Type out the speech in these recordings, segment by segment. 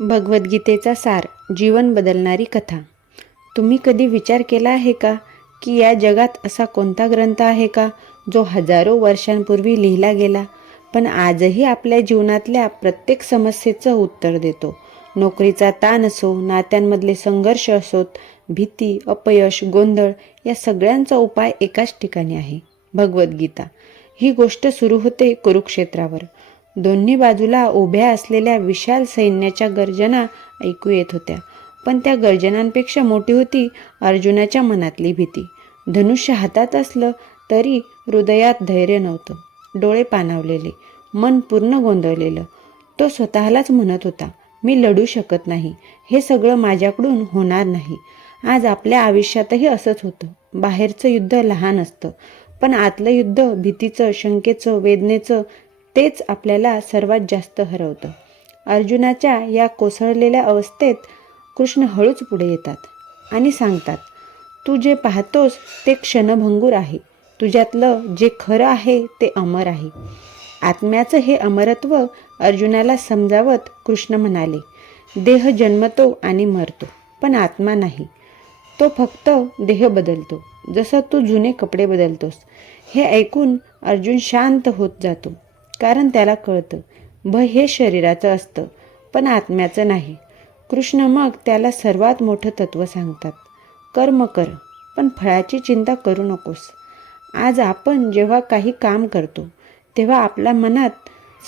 भगवद्गीतेचा सार जीवन बदलणारी कथा. तुम्ही कधी विचार केला आहे का की या जगात असा कोणता ग्रंथ आहे का जो हजारो वर्षांपूर्वी लिहिला गेला पण आजही आपल्या जीवनातल्या प्रत्येक समस्येचं उत्तर देतो? नोकरीचा ताण असो नात्यांमधले संघर्ष असोत भीती अपयश गोंधळ या सगळ्यांचा उपाय एकाच ठिकाणी आहे. भगवद्गीता. ही गोष्ट सुरू होते कुरुक्षेत्रावर. दोन्ही बाजूला उभ्या असलेल्या विशाल सैन्याच्या गर्जना ऐकू येत होत्या. पण त्या गर्जनांपेक्षा मोठी होती अर्जुनाच्या मनातली भीती. धनुष्य हातात असलं तरी हृदयात धैर्य नव्हतं. डोळे पाणावलेले मन पूर्ण गोंधळलेलं. तो स्वतःलाच म्हणत होता मी लढू शकत नाही. हे सगळं माझ्याकडून होणार नाही. आज आपल्या आयुष्यातही असंच होतं. बाहेरचं युद्ध लहान असतं. पण आतलं युद्ध भीतीचं शंकेचं वेदनेचं तेच आपल्याला सर्वात जास्त हरवतं. अर्जुनाच्या या कोसळलेल्या अवस्थेत कृष्ण हळूच पुढे येतात आणि सांगतात तू जे पाहतोस ते क्षणभंगूर आहे. तुझ्यातलं जे खरं आहे ते अमर आहे. आत्म्याचं हे अमरत्व अर्जुनाला समजावत कृष्ण म्हणाले देह जन्मतो आणि मरतो पण आत्मा नाही. तो फक्त देह बदलतो जसं तू जुने कपडे बदलतोस. हे ऐकून अर्जुन शांत होत जातो. कारण त्याला कळतं. भय हे शरीराचं असतं पण आत्म्याचं नाही. कृष्ण मग त्याला सर्वात मोठं तत्त्व सांगतात. कर्म कर पण फळाची चिंता करू नकोस. आज आपण जेव्हा काही काम करतो तेव्हा आपल्या मनात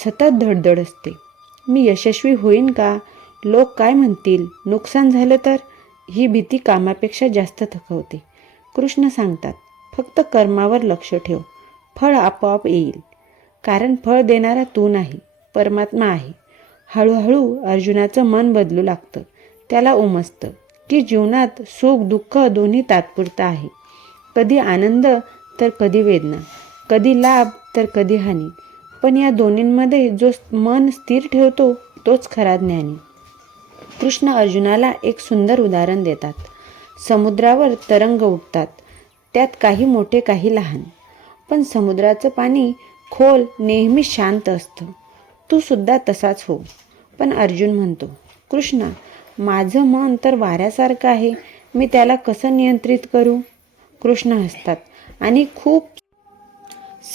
सतत धडधड असते. मी यशस्वी होईन का? लोक काय म्हणतील? नुकसान झालं तर? ही भीती कामापेक्षा जास्त थकवते. कृष्ण सांगतात फक्त कर्मावर लक्ष ठेव. फळ आपोआप येईल. कारण फळ देणारा तू नाही परमात्मा आहे. हळूहळू अर्जुनाचं मन बदलू लागतं. त्याला उमसतं की जीवनात सुख दुःख दोन्ही तात्पुरतं आहे. कधी आनंद तर कधी वेदना. कधी लाभ तर कधी हानी. पण या दोन्हींमध्ये जो मन स्थिर ठेवतो तोच खरा ज्ञानी. कृष्ण अर्जुनाला एक सुंदर उदाहरण देतात. समुद्रावर तरंग उठतात. त्यात काही मोठे काही लहान. पण समुद्राचं पाणी खोल नेहमी शांत असतं. तू सुद्धा तसाच हो. पण अर्जुन म्हणतो कृष्णा माझं मन तर वाऱ्यासारखं आहे. मी त्याला कसं नियंत्रित करू? कृष्ण हसतात आणि खूप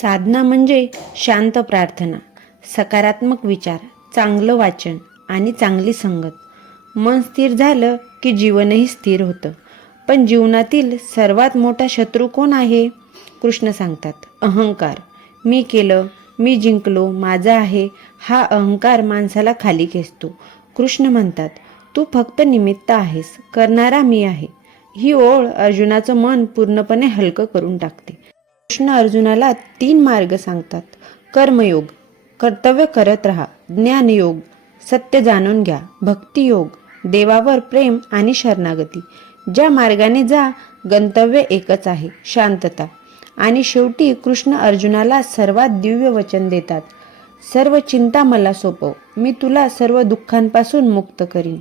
साधना म्हणजे शांत प्रार्थना सकारात्मक विचार चांगलं वाचन आणि चांगली संगत. मन स्थिर झालं की जीवनही स्थिर होतं. पण जीवनातील सर्वात मोठा शत्रू कोण आहे? कृष्ण सांगतात अहंकार. मी केलं मी जिंकलो माझा आहे हा अहंकार माणसाला खाली खेचतो. कृष्ण म्हणतात तू फक्त निमित्त आहेस करणारा मी आहे. ही ओळ अर्जुनाचं मन पूर्णपणे हलकं करून टाकते. कृष्ण अर्जुनाला तीन मार्ग सांगतात. कर्मयोग कर्तव्य करत राहा ज्ञानयोग सत्य जाणून घ्या भक्तियोग देवावर प्रेम आणि शरणागती. ज्या मार्गाने जा गंतव्य एकच आहे शांतता. आणि शेवटी कृष्ण अर्जुनाला सर्वात दिव्य वचन देतात. सर्व चिंता मला सोपव. मी तुला सर्व दुःखांपासून मुक्त करीन.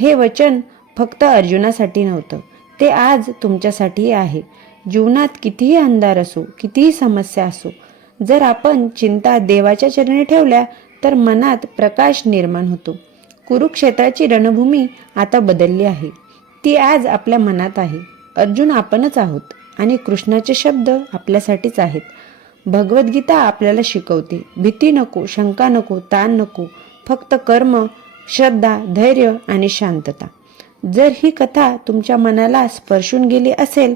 हे वचन फक्त अर्जुनासाठी नव्हतं. ते आज तुमच्यासाठीही आहे. जीवनात कितीही अंधार असो कितीही समस्या असो जर आपण चिंता देवाच्या चरणी ठेवल्या तर मनात प्रकाश निर्माण होतो. कुरुक्षेत्राची रणभूमी आता बदलली आहे. ती आज आपल्या मनात आहे. अर्जुन आपणच आहोत. आणि कृष्णाचे शब्द आपल्यासाठीच आहेत. भगवद्गीता आपल्याला शिकवते. भीती नको शंका नको ताण नको. फक्त कर्म श्रद्धा धैर्य आणि शांतता. जर ही कथा तुमच्या मनाला स्पर्शून गेली असेल